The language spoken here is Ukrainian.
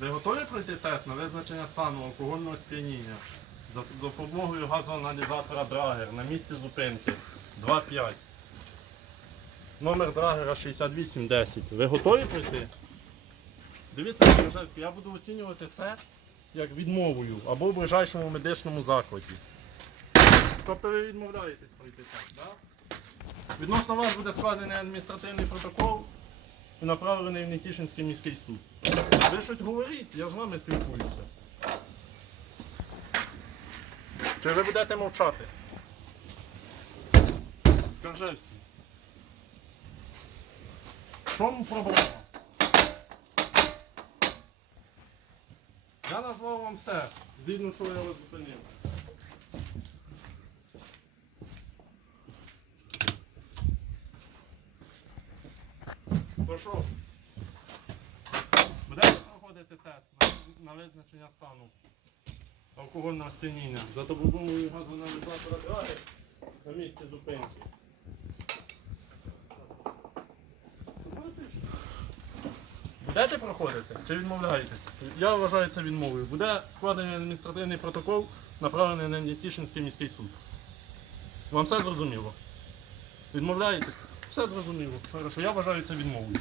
Ви готові пройти тест на визначення стану алкогольного сп'яніння за допомогою газоаналізатора Драгер на місці зупинки 2.5. Номер Драгера 6810. Ви готові пройти? Дивіться, Скоржевський, я буду оцінювати це як відмовою або в ближайшому медичному закладі. Тобто ви відмовляєтесь пройти тест, так? Відносно вас буде складений адміністративний протокол і направлений в Нетішинський міський суд. Ви щось говоріть, я з вами спілкуюся. Чи ви будете мовчати? Скаржевський. В чому проблема? Я назвав вам все, згідно чого я вас зупинив. То проходити тест на, на визначення стану алкогольного сп'яніння за допомогою газоаналізатора Драги на місці зупинки. Будете проходити чи відмовляєтесь? Я вважаю це відмовою. Буде складений адміністративний протокол, направлений на Нетішинський міський суд. Вам все зрозуміло? Відмовляєтесь? Все зрозуміло. Хорошо, я вважаю це відмовою.